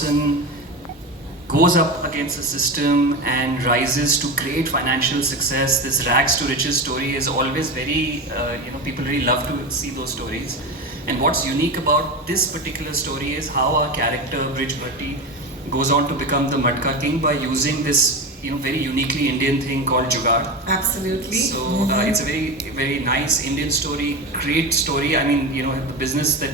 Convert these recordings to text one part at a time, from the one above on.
person goes up against the system and rises to great financial success. This rags to riches story is always very, people really love to see those stories. And what's unique about this particular story is how our character, Brij Bhatti, goes on to become the Matka King by using this, very uniquely Indian thing called Jugaad. Absolutely. So it's a very, very nice Indian story, great story. I mean, the business that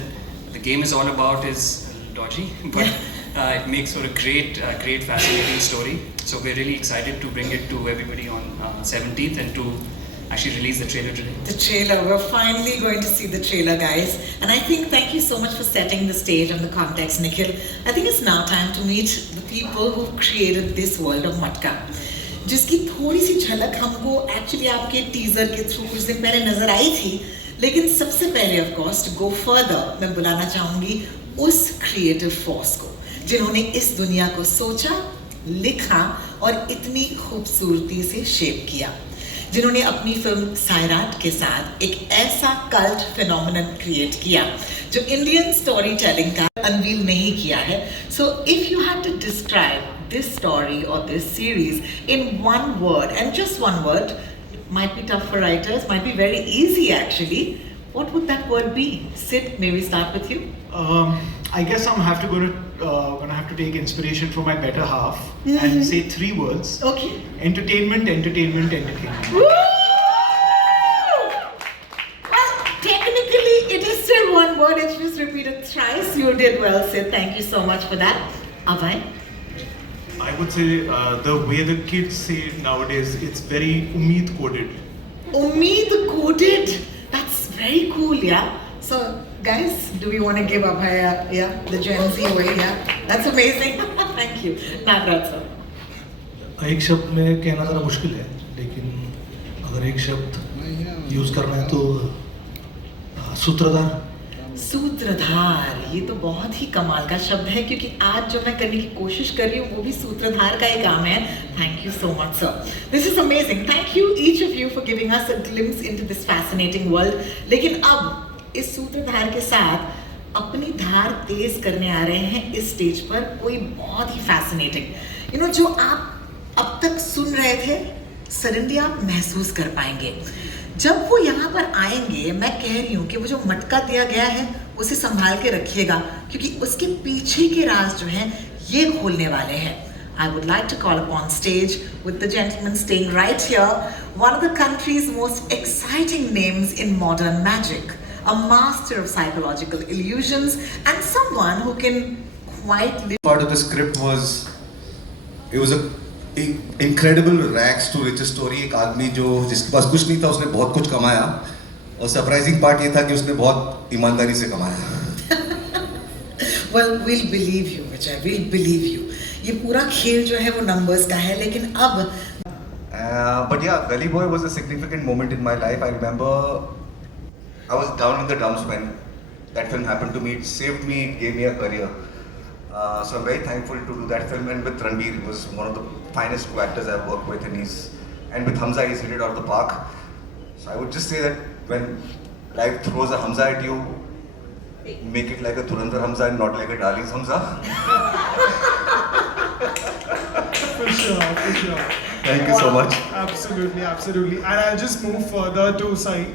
the game is all about is dodgy, but it makes for a great, fascinating story. So we're really excited to bring it to everybody on 17th and to actually release the trailer today. The trailer, we're finally going to see the trailer, guys. And I think, thank you so much for setting the stage and the context, Nikhil. I think it's now time to meet the people who've created this world of Matka, जिसकी थोड़ी सी झलक हमको actually आपके teaser के through कुछ दिन पहले नजर आई थी, लेकिन सबसे पहले of course to go further मैं बुलाना चाहूंगी उस क्रिएटिव फोर्स को जिन्होंने इस दुनिया को सोचा, लिखा और इतनी खूबसूरती से शेप किया, जिन्होंने अपनी फिल्म सायराट के साथ एक ऐसा कल्ट फिनोमिनन क्रिएट किया जो इंडियन स्टोरी टेलिंग का अनवील नहीं किया है. So if you had to describe this story or this series in one word, and just one word, it might be tough for writers, might be very easy actually, what would that word be? Sid, may we start with you? I guess I'm gonna have to take inspiration from my better half and say 3 words. Okay. Entertainment, entertainment, entertainment. Woo! Well, technically it is still one word, it's just repeated thrice. You did well, Sid. Thank you so much for that. Abhay? I would say the way the kids say it nowadays, it's very Umid coded. Umid coded. That's very cool, yeah. So, guys, do we want to give Abhay, the Gen Z way, yeah? That's amazing. Thank you. Nagraj sir. एक शब्द में कहना ज़रा मुश्किल है, लेकिन अगर एक शब्द यूज़ करना है तो सूत्रधार. सूत्रधार, ये तो बहुत ही कमाल का शब्द है क्योंकि आज जो मैं करने की कोशिश कर रही हूँ वो भी सूत्रधार का ही काम है. Thank you so much sir. This is amazing. Thank you each of you for giving us a glimpse into this fascinating world. लेकिन अब इस सूत्रधार के साथ अपनी धार तेज करने आ रहे हैं इस स्टेज पर कोई बहुत ही फैसिनेटिंग, जो आप अब तक सुन रहे थे सडनली आप महसूस कर पाएंगे जब वो यहाँ पर आएंगे. मैं कह रही हूँ कि वो जो मटका दिया गया है उसे संभाल के रखिएगा क्योंकि उसके पीछे के राज जो हैं ये खोलने वाले हैं. I would like to call upon stage with the gentleman staying right here, one of the country's most exciting names in modern magic, a master of psychological illusions and someone who can quietly... Part of the script was, it was a incredible rags to riches story. एक आदमी जिसके पास कुछ नहीं था उसने बहुत कुछ कमाया और सरप्राइजिंग पार्ट ये था कि उसने बहुत ईमानदारी से कमाया. Well, we'll believe you, Vijay. We'll believe you. ये पूरा खेल जो है वो numbers का है, लेकिन अब but yeah, Gully Boy was a significant moment in my life. I remember I was down in the dumps when that film happened to me. It saved me, it gave me a career. So I'm very thankful to do that film, and with Ranbir, he was one of the finest co-actors I've worked with, and with Hamza, he's hit it out of the park. So I would just say that when life throws a Hamza at you, make it like a Dhurandhar Hamza and not like a Darlings Hamza. For sure. Thank you so much. Absolutely. And I'll just move further to Sai.